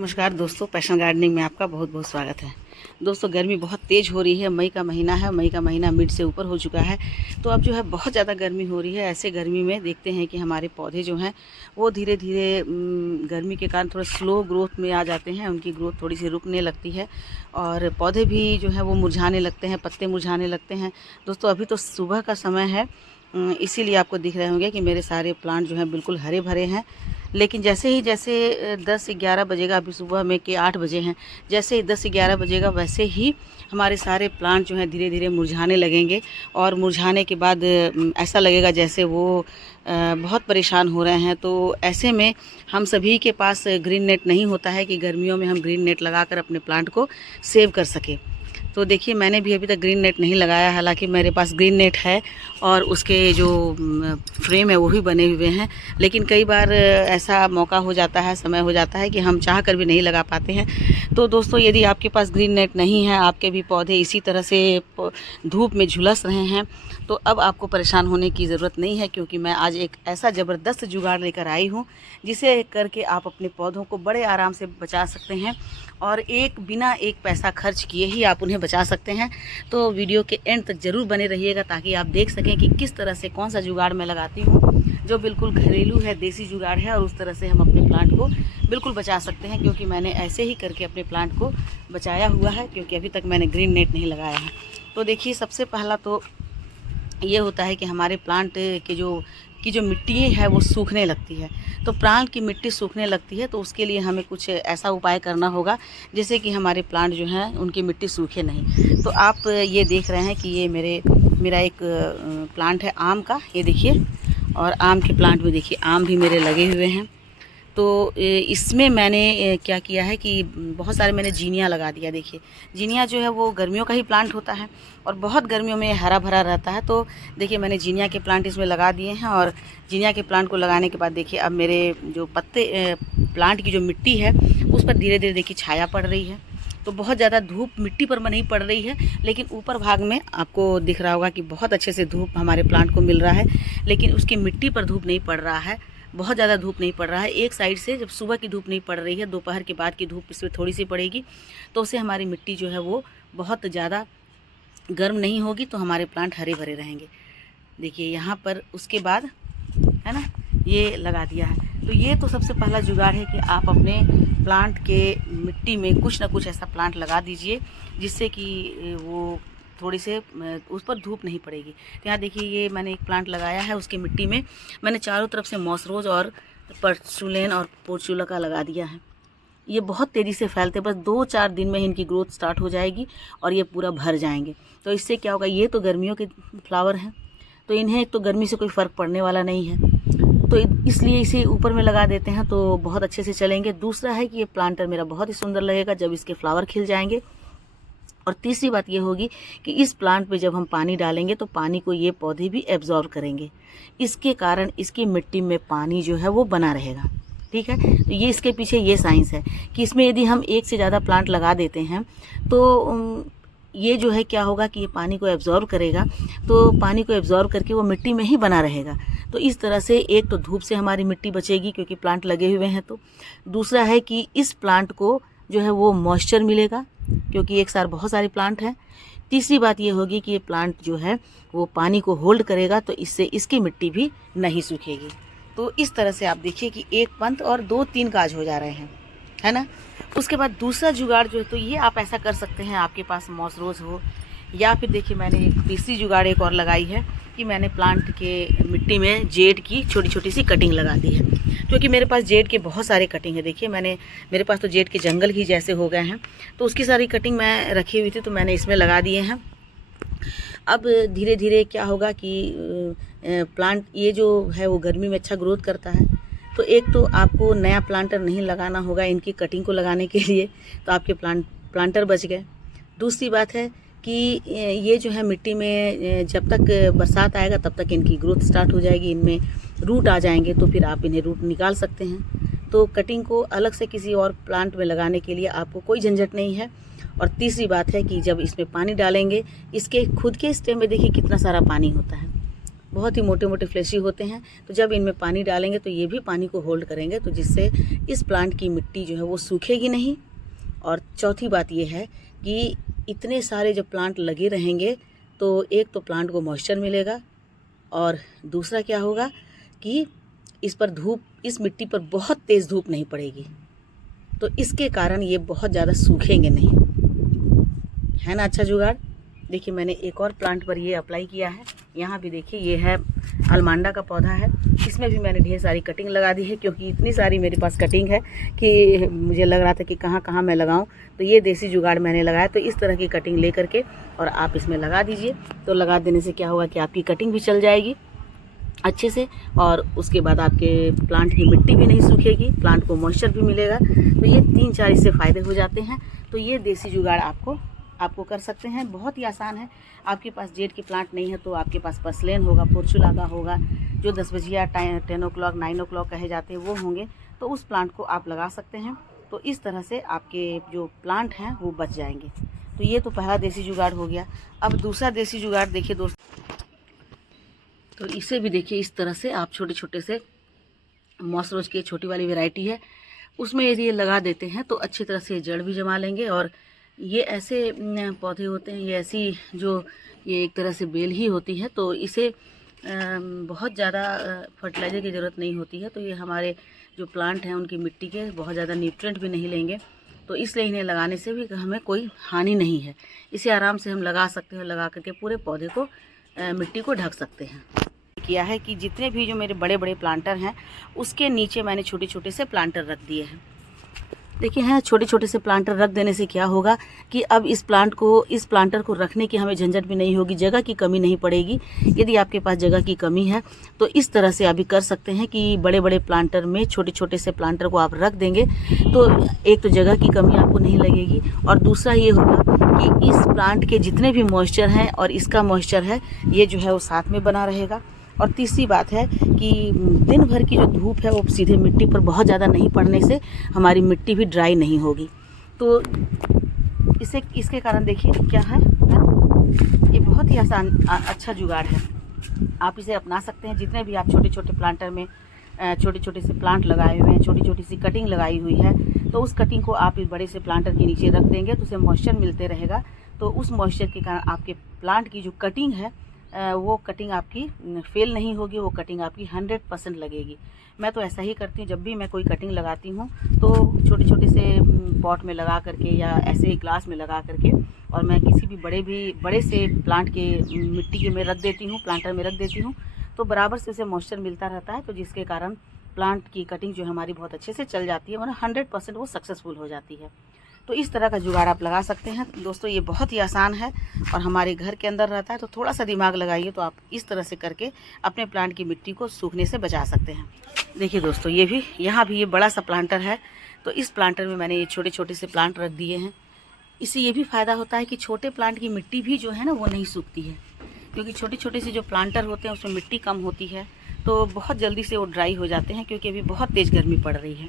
नमस्कार दोस्तों, passion gardening में आपका बहुत बहुत स्वागत है। दोस्तों, गर्मी बहुत तेज़ हो रही है। मई का महीना है, मई का महीना मिड से ऊपर हो चुका है, तो अब जो है बहुत ज़्यादा गर्मी हो रही है। ऐसे गर्मी में देखते हैं कि हमारे पौधे जो हैं वो धीरे धीरे गर्मी के कारण थोड़ा स्लो ग्रोथ में आ जाते हैं। उनकी ग्रोथ थोड़ी सी रुकने लगती है और पौधे भी जो है वो मुरझाने लगते हैं, पत्ते मुरझाने लगते हैं। दोस्तों, अभी तो सुबह का समय है, इसीलिए आपको दिख रहे होंगे कि मेरे सारे प्लांट जो हैं बिल्कुल हरे भरे हैं। लेकिन जैसे 10-11 बजेगा, अभी सुबह में के 8 बजे हैं, जैसे ही 10-11 बजेगा वैसे ही हमारे सारे प्लांट जो हैं धीरे धीरे मुरझाने लगेंगे। और मुरझाने के बाद ऐसा लगेगा जैसे वो बहुत परेशान हो रहे हैं। तो ऐसे में हम सभी के पास ग्रीन नेट नहीं होता है कि गर्मियों में हम ग्रीन नेट लगाकर अपने प्लांट को सेव कर सकें। तो देखिए, मैंने भी अभी तक ग्रीन नेट नहीं लगाया, हालांकि मेरे पास ग्रीन नेट है और उसके जो फ्रेम है वो भी बने हुए हैं। लेकिन कई बार ऐसा मौका हो जाता है, समय हो जाता है कि हम चाह कर भी नहीं लगा पाते हैं। तो दोस्तों, यदि आपके पास ग्रीन नेट नहीं है, आपके भी पौधे इसी तरह से धूप में झुलस रहे हैं, तो अब आपको परेशान होने की ज़रूरत नहीं है, क्योंकि मैं आज एक ऐसा ज़बरदस्त जुगाड़ लेकर आई हूँ जिसे करके आप अपने पौधों को बड़े आराम से बचा सकते हैं और बिना एक पैसा खर्च किए ही आप उन्हें बचा सकते हैं। तो वीडियो के एंड तक ज़रूर बने रहिएगा ताकि आप देख सकें कि किस तरह से कौन सा जुगाड़ मैं लगाती हूँ जो बिल्कुल घरेलू है, देसी जुगाड़ है, और उस तरह से हम अपने प्लांट को बिल्कुल बचा सकते हैं। क्योंकि मैंने ऐसे ही करके अपने प्लांट को बचाया हुआ है, क्योंकि अभी तक मैंने ग्रीन नेट नहीं लगाया है। तो देखिए, सबसे पहला तो ये होता है कि हमारे प्लांट के जो मिट्टी है वो सूखने लगती है। तो प्लांट की मिट्टी सूखने लगती है, तो उसके लिए हमें कुछ ऐसा उपाय करना होगा जिससे कि हमारे प्लांट जो हैं उनकी मिट्टी सूखे नहीं। तो आप ये देख रहे हैं कि ये मेरा एक प्लांट है आम का, ये देखिए। और आम के प्लांट में देखिए आम भी मेरे लगे हुए हैं। तो इसमें मैंने क्या किया है कि बहुत सारे मैंने जीनिया लगा दिया। देखिए, जीनिया जो है वो गर्मियों का ही प्लांट होता है और बहुत गर्मियों में हरा भरा रहता है। तो देखिए, मैंने जीनिया के प्लांट इसमें लगा दिए हैं। और जीनिया के प्लांट को लगाने के बाद देखिए, अब मेरे जो पत्ते प्लांट की जो मिट्टी है उस पर धीरे धीरे देखिए छाया पड़ रही है। तो बहुत ज़्यादा धूप मिट्टी पर नहीं पड़ रही है, लेकिन ऊपर भाग में आपको दिख रहा होगा कि बहुत अच्छे से धूप हमारे प्लांट को मिल रहा है। लेकिन उसकी मिट्टी पर धूप नहीं पड़ रहा है, बहुत ज़्यादा धूप नहीं पड़ रहा है। एक साइड से जब सुबह की धूप नहीं पड़ रही है, दोपहर के बाद की धूप इसमें थोड़ी सी पड़ेगी, तो उससे हमारी मिट्टी जो है वो बहुत ज़्यादा गर्म नहीं होगी, तो हमारे प्लांट हरे भरे रहेंगे। देखिए यहाँ पर उसके बाद है ना, ये लगा दिया है। तो ये तो सबसे पहला जुगाड़ है कि आप अपने प्लांट के मिट्टी में कुछ ना कुछ ऐसा प्लांट लगा दीजिए जिससे कि वो थोड़ी से उस पर धूप नहीं पड़ेगी। तो यहाँ देखिए, ये मैंने एक प्लांट लगाया है, उसकी मिट्टी में मैंने चारों तरफ से मॉसरोज और पर्चुलेन और पोर्चुला लगा दिया है। ये बहुत तेज़ी से फैलते, बस 2-4 दिन में इनकी ग्रोथ स्टार्ट हो जाएगी और ये पूरा भर जाएंगे। तो इससे क्या होगा, ये तो गर्मियों के फ्लावर हैं, तो इन्हें तो गर्मी से कोई फ़र्क पड़ने वाला नहीं है, तो इसलिए इसे ऊपर में लगा देते हैं तो बहुत अच्छे से चलेंगे। दूसरा है कि ये प्लांटर मेरा बहुत ही सुंदर लगेगा जब इसके फ्लावर खिल जाएंगे। और तीसरी बात ये होगी कि इस प्लांट पे जब हम पानी डालेंगे तो पानी को ये पौधे भी एब्जॉर्ब करेंगे। इसके कारण इसकी मिट्टी में पानी जो है वो बना रहेगा। ठीक है, तो ये इसके पीछे ये साइंस है कि इसमें यदि हम एक से ज़्यादा प्लांट लगा देते हैं तो ये जो है क्या होगा कि ये पानी को एब्जॉर्ब करेगा, तो पानी को एब्जॉर्ब करके वो मिट्टी में ही बना रहेगा। तो इस तरह से एक तो धूप से हमारी मिट्टी बचेगी क्योंकि प्लांट लगे हुए हैं, तो दूसरा है कि इस प्लांट को जो है वो मॉइस्चर मिलेगा क्योंकि एक साथ बहुत सारे प्लांट हैं। तीसरी बात ये होगी कि ये प्लांट जो है वो पानी को होल्ड करेगा, तो इससे इसकी मिट्टी भी नहीं सूखेगी। तो इस तरह से आप देखिए कि एक पंथ और 2-3 काज हो जा रहे हैं, है ना। उसके बाद दूसरा जुगाड़ जो है, तो ये आप ऐसा कर सकते हैं, आपके पास मॉसरोज हो, या फिर देखिए मैंने एक तीसरी जुगाड़ एक और लगाई है कि मैंने प्लांट के मिट्टी में जेड की छोटी छोटी सी कटिंग लगा दी है। क्योंकि मेरे पास जेड के बहुत सारे कटिंग है। देखिए, मेरे पास तो जेड के जंगल ही जैसे हो गए हैं, तो उसकी सारी कटिंग मैं रखी हुई थी, तो मैंने इसमें लगा दिए हैं। अब धीरे धीरे क्या होगा कि प्लांट ये जो है वो गर्मी में अच्छा ग्रोथ करता है। तो एक तो आपको नया प्लांटर नहीं लगाना होगा इनकी कटिंग को लगाने के लिए, तो आपके प्लांटर बच गए। दूसरी बात है कि ये जो है मिट्टी में जब तक बरसात आएगा तब तक इनकी ग्रोथ स्टार्ट हो जाएगी, इनमें रूट आ जाएंगे, तो फिर आप इन्हें रूट निकाल सकते हैं। तो कटिंग को अलग से किसी और प्लांट में लगाने के लिए आपको कोई झंझट नहीं है। और तीसरी बात है कि जब इसमें पानी डालेंगे, इसके खुद के स्टेम में देखिए कितना सारा पानी होता है, बहुत ही मोटे मोटे फ्लैशी होते हैं। तो जब इनमें पानी डालेंगे तो ये भी पानी को होल्ड करेंगे, तो जिससे इस प्लांट की मिट्टी जो है वो सूखेगी नहीं। और चौथी बात ये है कि इतने सारे जब प्लांट लगे रहेंगे तो एक तो प्लांट को मॉइस्चर मिलेगा, और दूसरा क्या होगा कि इस पर धूप, इस मिट्टी पर बहुत तेज़ धूप नहीं पड़ेगी, तो इसके कारण ये बहुत ज़्यादा सूखेंगे नहीं। है ना अच्छा जुगाड़। देखिए मैंने एक और प्लांट पर ये अप्लाई किया है। यहाँ भी देखिए ये है अलमांडा का पौधा है। इसमें भी मैंने ढेर सारी कटिंग लगा दी है, क्योंकि इतनी सारी मेरे पास कटिंग है कि मुझे लग रहा था कि कहाँ कहाँ मैं लगाऊं। तो ये देसी जुगाड़ मैंने लगाया। तो इस तरह की कटिंग ले करके और आप इसमें लगा दीजिए। तो लगा देने से क्या होगा कि आपकी कटिंग भी चल जाएगी अच्छे से, और उसके बाद आपके प्लांट की मिट्टी भी नहीं सूखेगी, प्लांट को मॉइस्चर भी मिलेगा। तो ये 3-4 इससे फ़ायदे हो जाते हैं। तो ये देसी जुगाड़ आपको कर सकते हैं, बहुत ही आसान है। आपके पास जेड की प्लांट नहीं है तो आपके पास पर्सलेन होगा, पोर्चुलागा होगा, जो 10 बजिया 10 o'clock 9 o'clock कहे जाते हैं वो होंगे, तो उस प्लांट को आप लगा सकते हैं। तो इस तरह से आपके जो प्लांट हैं वो बच जाएंगे। तो ये तो पहला देसी जुगाड़ हो गया। अब दूसरा देसी जुगाड़ देखिए दोस्तों, तो इसे भी देखिए इस तरह से आप छोटे छोटे से मॉस रोज की छोटी वाली वैरायटी है, उसमें यदि ये लगा देते हैं तो अच्छी तरह से जड़ भी जमा लेंगे। और ये ऐसे पौधे होते हैं, ये ऐसी जो ये एक तरह से बेल ही होती है, तो इसे बहुत ज़्यादा फर्टिलाइज़र की ज़रूरत नहीं होती है। तो ये हमारे जो प्लांट हैं उनकी मिट्टी के बहुत ज़्यादा न्यूट्रिएंट भी नहीं लेंगे, तो इसलिए इन्हें लगाने से भी हमें कोई हानि नहीं है। इसे आराम से हम लगा सकते हैं, लगा करके पूरे पौधे को मिट्टी को ढक सकते हैं। किया है कि जितने भी जो मेरे बड़े बड़े प्लांटर हैं उसके नीचे मैंने छोटे छोटे से प्लांटर रख दिए हैं। देखिए हैं, छोटे छोटे से प्लांटर रख देने से क्या होगा कि अब इस प्लांटर को रखने की हमें झंझट भी नहीं होगी, जगह की कमी नहीं पड़ेगी। यदि आपके पास जगह की कमी है तो इस तरह से अभी कर सकते हैं कि बड़े बड़े प्लांटर में छोटे छोटे से प्लांटर को आप रख देंगे, तो एक तो जगह की कमी आपको नहीं लगेगी, और दूसरा ये होगा कि इस प्लांट के जितने भी मॉइस्चर हैं और इसका मॉइस्चर है ये जो है वो साथ में बना रहेगा। और तीसरी बात है कि दिन भर की जो धूप है वो सीधे मिट्टी पर बहुत ज़्यादा नहीं पड़ने से हमारी मिट्टी भी ड्राई नहीं होगी। तो इसके कारण देखिए क्या है, ये बहुत ही आसान अच्छा जुगाड़ है। आप इसे अपना सकते हैं। जितने भी आप छोटे छोटे प्लांटर में छोटे छोटे से प्लांट लगाए हुए हैं, छोटी छोटी सी कटिंग लगाई हुई है, तो उस कटिंग को आप इस बड़े से प्लांटर के नीचे रख देंगे तो उसे मॉइस्चर मिलते रहेगा। तो उस मॉइस्चर के कारण आपके प्लांट की जो कटिंग है वो कटिंग आपकी फेल नहीं होगी, वो कटिंग आपकी 100% लगेगी। मैं तो ऐसा ही करती हूँ, जब भी मैं कोई कटिंग लगाती हूँ तो छोटे छोटे से पॉट में लगा करके या ऐसे ग्लास में लगा करके, और मैं किसी भी बड़े से प्लांट के मिट्टी के में रख देती हूँ, प्लांटर में रख देती हूँ, तो बराबर से उसे मॉइस्चर मिलता रहता है। तो जिसके कारण प्लांट की कटिंग जो हमारी बहुत अच्छे से चल जाती है, मतलब 100% वो सक्सेसफुल हो जाती है। तो इस तरह का जुगाड़ आप लगा सकते हैं दोस्तों। ये बहुत ही आसान है और हमारे घर के अंदर रहता है, तो थोड़ा सा दिमाग लगाइए तो आप इस तरह से करके अपने प्लांट की मिट्टी को सूखने से बचा सकते हैं। देखिए दोस्तों, यहाँ भी ये बड़ा सा प्लांटर है, तो इस प्लांटर में मैंने ये छोटे छोटे से प्लांट रख दिए हैं। इससे ये भी फ़ायदा होता है कि छोटे प्लांट की मिट्टी भी जो है ना वो नहीं सूखती है, क्योंकि छोटे छोटे से जो प्लांटर होते हैं उसमें मिट्टी कम होती है, तो बहुत जल्दी से वो ड्राई हो जाते हैं, क्योंकि अभी बहुत तेज़ गर्मी पड़ रही है।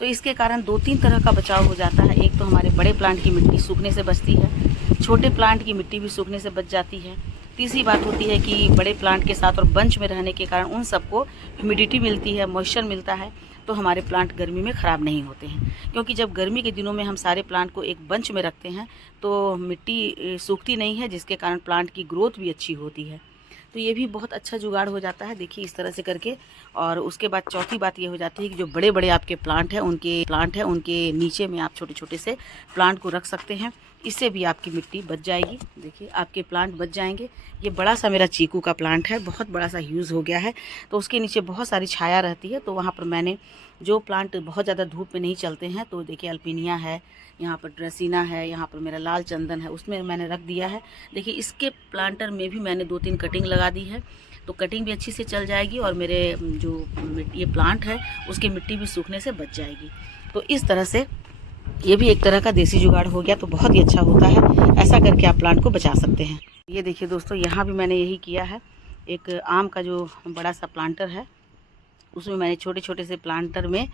तो इसके कारण 2-3 तरह का बचाव हो जाता है। एक तो हमारे बड़े प्लांट की मिट्टी सूखने से बचती है, छोटे प्लांट की मिट्टी भी सूखने से बच जाती है। तीसरी बात होती है कि बड़े प्लांट के साथ और बंच में रहने के कारण उन सबको ह्यूमिडिटी मिलती है, मॉइस्चर मिलता है, तो हमारे प्लांट गर्मी में ख़राब नहीं होते हैं। क्योंकि जब गर्मी के दिनों में हम सारे प्लांट को एक बंच में रखते हैं तो मिट्टी सूखती नहीं है, जिसके कारण प्लांट की ग्रोथ भी अच्छी होती है। तो ये भी बहुत अच्छा जुगाड़ हो जाता है, देखिए इस तरह से करके। और उसके बाद चौथी बात ये हो जाती है कि जो बड़े बड़े आपके प्लांट हैं उनके नीचे में आप छोटे छोटे से प्लांट को रख सकते हैं। इससे भी आपकी मिट्टी बच जाएगी। देखिए आपके प्लांट बच जाएंगे। ये बड़ा सा मेरा चीकू का प्लांट है, बहुत बड़ा सा यूज़ हो गया है, तो उसके नीचे बहुत सारी छाया रहती है। तो वहाँ पर मैंने जो प्लांट बहुत ज़्यादा धूप में नहीं चलते हैं, तो देखिए अल्पीनिया है, यहाँ पर ड्रेसिना है, यहाँ पर मेरा लाल चंदन है, उसमें मैंने रख दिया है। देखिए इसके प्लांटर में भी मैंने 2-3 कटिंग लगा दी है, तो कटिंग भी अच्छी से चल जाएगी और मेरे जो ये प्लांट है उसकी मिट्टी भी सूखने से बच जाएगी। तो इस तरह से ये भी एक तरह का देसी जुगाड़ हो गया, तो बहुत ही अच्छा होता है। ऐसा करके आप प्लांट को बचा सकते हैं। ये देखिए दोस्तों, यहाँ भी मैंने यही किया है। एक आम का जो बड़ा सा प्लांटर है उसमें मैंने छोटे छोटे से प्लांटर में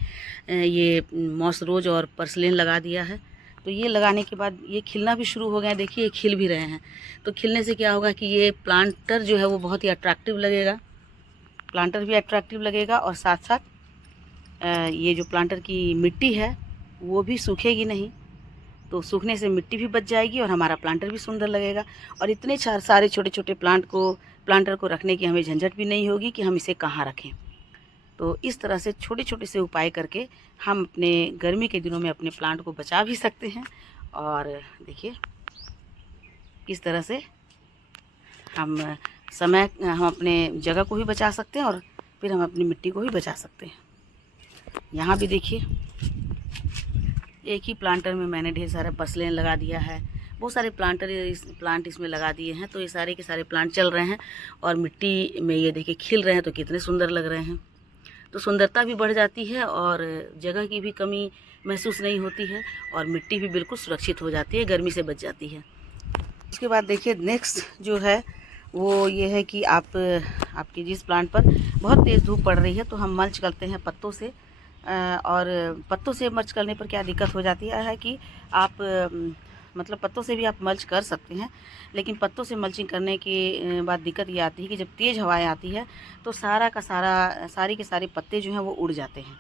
ये मॉस रोज और पर्सलेन लगा दिया है। तो तो ये लगाने के बाद ये खिलना भी शुरू हो गए हैं, देखिए ये खिल भी रहे हैं। तो खिलने से क्या होगा कि ये प्लांटर जो है वो बहुत ही अट्रैक्टिव लगेगा, प्लांटर भी अट्रैक्टिव लगेगा और साथ साथ ये जो प्लांटर की मिट्टी है वो भी सूखेगी नहीं, तो सूखने से मिट्टी भी बच जाएगी और हमारा प्लांटर भी सुंदर लगेगा। और इतने सारे छोटे छोटे प्लांटर को रखने की हमें झंझट भी नहीं होगी कि हम इसे कहाँ रखें। तो इस तरह से छोटे छोटे से उपाय करके हम अपने गर्मी के दिनों में अपने प्लांट को बचा भी सकते हैं। और देखिए किस तरह से हम अपने जगह को भी बचा सकते हैं और फिर हम अपनी मिट्टी को भी बचा सकते हैं। यहाँ भी देखिए एक ही प्लांटर में मैंने ढेर सारे फसलें लगा दिया है, बहुत सारे प्लांट इसमें लगा दिए हैं। तो ये सारे के सारे प्लांट चल रहे हैं और मिट्टी में ये देखिए खिल रहे हैं, तो कितने सुंदर लग रहे हैं। तो सुंदरता भी बढ़ जाती है और जगह की भी कमी महसूस नहीं होती है और मिट्टी भी बिल्कुल सुरक्षित हो जाती है, गर्मी से बच जाती है। उसके बाद देखिए नेक्स्ट जो है वो ये है कि आपकी जिस प्लांट पर बहुत तेज़ धूप पड़ रही है तो हम मल्च करते हैं पत्तों से। और पत्तों से मल्च करने पर क्या दिक्कत हो जाती है कि आप मतलब पत्तों से भी आप मल्च कर सकते हैं, लेकिन पत्तों से मल्चिंग करने के बाद दिक्कत ये आती है कि जब तेज़ हवाएं आती है तो सारी के सारे पत्ते जो हैं वो उड़ जाते हैं।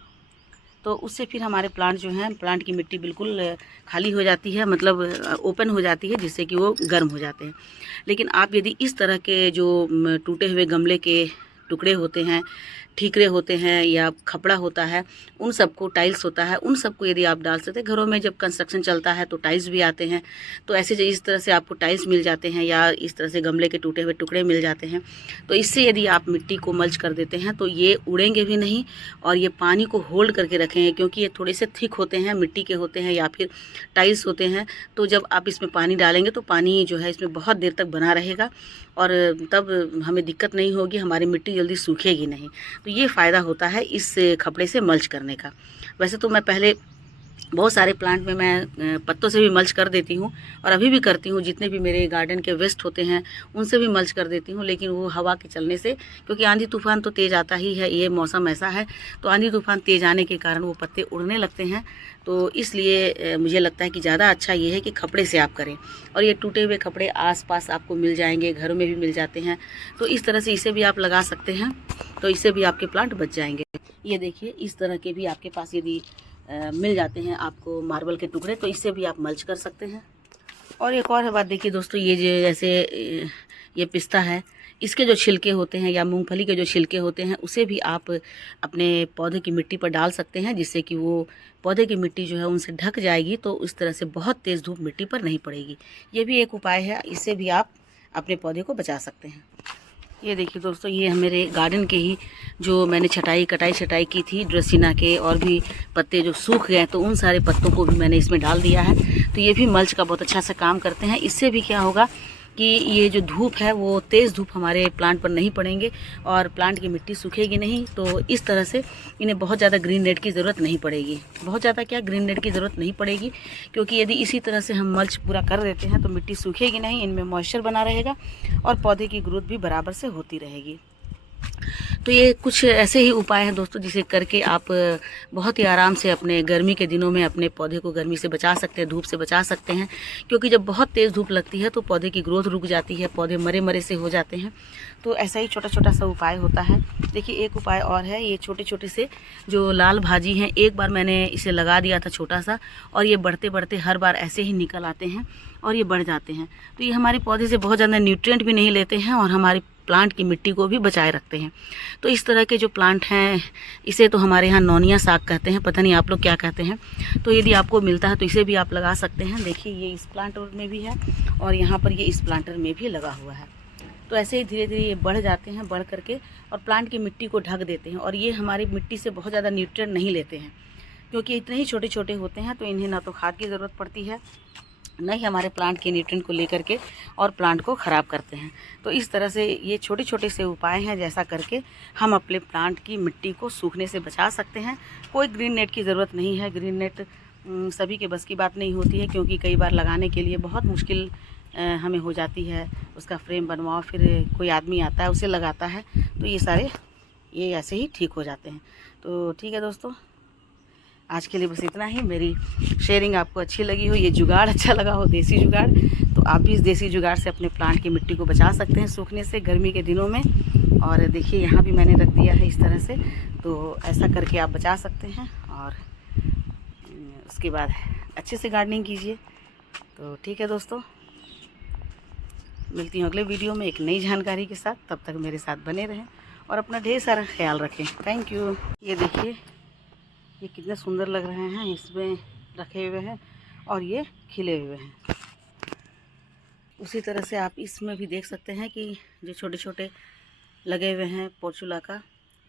तो उससे फिर हमारे प्लांट जो हैं, प्लांट की मिट्टी बिल्कुल खाली हो जाती है, मतलब ओपन हो जाती है, जिससे कि वो गर्म हो जाते हैं। लेकिन आप यदि इस तरह के जो टूटे हुए गमले के टुकड़े होते हैं, ठीकरे होते हैं या खपड़ा होता है, उन सबको, टाइल्स होता है, उन सबको यदि आप डाल सकते हैं घरों में, जब कंस्ट्रक्शन चलता है तो टाइल्स भी आते हैं, तो ऐसे इस तरह से आपको टाइल्स मिल जाते हैं या इस तरह से गमले के टूटे हुए टुकड़े मिल जाते हैं। तो इससे यदि आप मिट्टी को मल्च कर देते हैं तो ये उड़ेंगे भी नहीं और ये पानी को होल्ड करके रखेंगे, क्योंकि ये थोड़े से थिक होते हैं, मिट्टी के होते हैं या फिर टाइल्स होते हैं। तो जब आप इसमें पानी डालेंगे तो पानी जो है इसमें बहुत देर तक बना रहेगा और तब हमें दिक्कत नहीं होगी, हमारी मिट्टी जल्दी सूखेगी नहीं। तो ये फ़ायदा होता है इस कपड़े से मल्च करने का। वैसे तो मैं पहले बहुत सारे प्लांट में मैं पत्तों से भी मल्च कर देती हूँ और अभी भी करती हूँ, जितने भी मेरे गार्डन के वेस्ट होते हैं उनसे भी मल्च कर देती हूँ। लेकिन वो हवा के चलने से, क्योंकि आंधी तूफान तो तेज़ आता ही है, ये मौसम ऐसा है, तो आंधी तूफान तेज़ आने के कारण वो पत्ते उड़ने लगते हैं। तो इसलिए मुझे लगता है कि ज़्यादा अच्छा ये है कि कपड़े से आप करें। और ये टूटे हुए कपड़े आसपास आपको मिल जाएंगे, घरों में भी मिल जाते हैं, तो इस तरह से इसे भी आप लगा सकते हैं, तो इससे भी आपके प्लांट बच जाएंगे। ये देखिए इस तरह के भी आपके पास यदि मिल जाते हैं आपको मार्बल के टुकड़े, तो इससे भी आप मल्च कर सकते हैं। और एक और बात देखिए दोस्तों, ये जो जैसे ये पिस्ता है, इसके जो छिलके होते हैं या मूंगफली के जो छिलके होते हैं, उसे भी आप अपने पौधे की मिट्टी पर डाल सकते हैं, जिससे कि वो पौधे की मिट्टी जो है उनसे ढक जाएगी, तो इस तरह से बहुत तेज़ धूप मिट्टी पर नहीं पड़ेगी। ये भी एक उपाय है, इससे भी आप अपने पौधे को बचा सकते हैं। ये देखिए दोस्तों, ये मेरे गार्डन के ही जो मैंने कटाई की थी ड्रेसिना के, और भी पत्ते जो सूख गए तो उन सारे पत्तों को भी मैंने इसमें डाल दिया है। तो ये भी मल्च का बहुत अच्छा सा काम करते हैं। इससे भी क्या होगा कि ये जो धूप है वो तेज़ धूप हमारे प्लांट पर नहीं पड़ेंगे और प्लांट की मिट्टी सूखेगी नहीं। तो इस तरह से इन्हें बहुत ज़्यादा ग्रीन नेट की ज़रूरत नहीं पड़ेगी, बहुत ज़्यादा क्या ग्रीन नेट की ज़रूरत नहीं पड़ेगी, क्योंकि यदि इसी तरह से हम मल्च पूरा कर देते हैं तो मिट्टी सूखेगी नहीं, इनमें मॉइस्चर बना रहेगा और पौधे की ग्रोथ भी बराबर से होती रहेगी। तो ये कुछ ऐसे ही उपाय हैं दोस्तों, जिसे करके आप बहुत ही आराम से अपने गर्मी के दिनों में अपने पौधे को गर्मी से बचा सकते हैं, धूप से बचा सकते हैं। क्योंकि जब बहुत तेज़ धूप लगती है तो पौधे की ग्रोथ रुक जाती है, पौधे मरे से हो जाते हैं। तो ऐसा ही छोटा छोटा सा उपाय होता है। देखिए एक उपाय और है, ये छोटे छोटे से जो लाल भाजी हैं, एक बार मैंने इसे लगा दिया था छोटा सा, और ये बढ़ते बढ़ते हर बार ऐसे ही निकल आते हैं और ये बढ़ जाते हैं। तो ये हमारे पौधे से बहुत ज़्यादा न्यूट्रिएंट भी नहीं लेते हैं और हमारी प्लांट की मिट्टी को भी बचाए रखते हैं। तो इस तरह के जो प्लांट हैं, इसे तो हमारे यहाँ नौनिया साग कहते हैं, पता नहीं आप लोग क्या कहते हैं। तो यदि आपको मिलता है तो इसे भी आप लगा सकते हैं। देखिए ये इस प्लांटर में भी है और यहाँ पर ये इस प्लांटर में भी लगा हुआ है। तो ऐसे ही धीरे धीरे ये बढ़ जाते हैं, बढ़ करके और प्लांट की मिट्टी को ढक देते हैं। और ये हमारी मिट्टी से बहुत ज़्यादा न्यूट्रिएंट नहीं लेते हैं, क्योंकि इतने ही छोटे छोटे होते हैं, तो इन्हें ना तो खाद की ज़रूरत पड़ती है, न ही हमारे प्लांट के न्यूट्रिएंट को लेकर के और प्लांट को ख़राब करते हैं। तो इस तरह से ये छोटे छोटे से उपाय हैं, जैसा करके हम अपने प्लांट की मिट्टी को सूखने से बचा सकते हैं। कोई ग्रीन नेट की ज़रूरत नहीं है, ग्रीन नेट सभी के बस की बात नहीं होती है, क्योंकि कई बार लगाने के लिए बहुत मुश्किल हमें हो जाती है। उसका फ्रेम बनवाओ, फिर कोई आदमी आता है उसे लगाता है, तो ये ऐसे ही ठीक हो जाते हैं। तो ठीक है दोस्तों, आज के लिए बस इतना ही। मेरी शेयरिंग आपको अच्छी लगी हो, ये जुगाड़ अच्छा लगा हो, देसी जुगाड़, तो आप भी इस देसी जुगाड़ से अपने प्लांट की मिट्टी को बचा सकते हैं सूखने से गर्मी के दिनों में। और देखिए यहाँ भी मैंने रख दिया है इस तरह से, तो ऐसा करके आप बचा सकते हैं। और उसके बाद अच्छे से गार्डनिंग कीजिए। तो ठीक है दोस्तों, मिलती हूँ अगले वीडियो में एक नई जानकारी के साथ। तब तक मेरे साथ बने रहें और अपना ढेर सारा ख्याल रखें। Thank you. ये देखिए ये कितने सुंदर लग रहे हैं, इसमें रखे हुए हैं और ये खिले हुए हैं। उसी तरह से आप इसमें भी देख सकते हैं कि जो छोटे छोटे लगे हुए हैं पोर्चुला का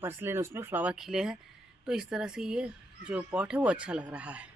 पर्सलेन, उसमें फ्लावर खिले हैं। तो इस तरह से ये जो पॉट है वो अच्छा लग रहा है।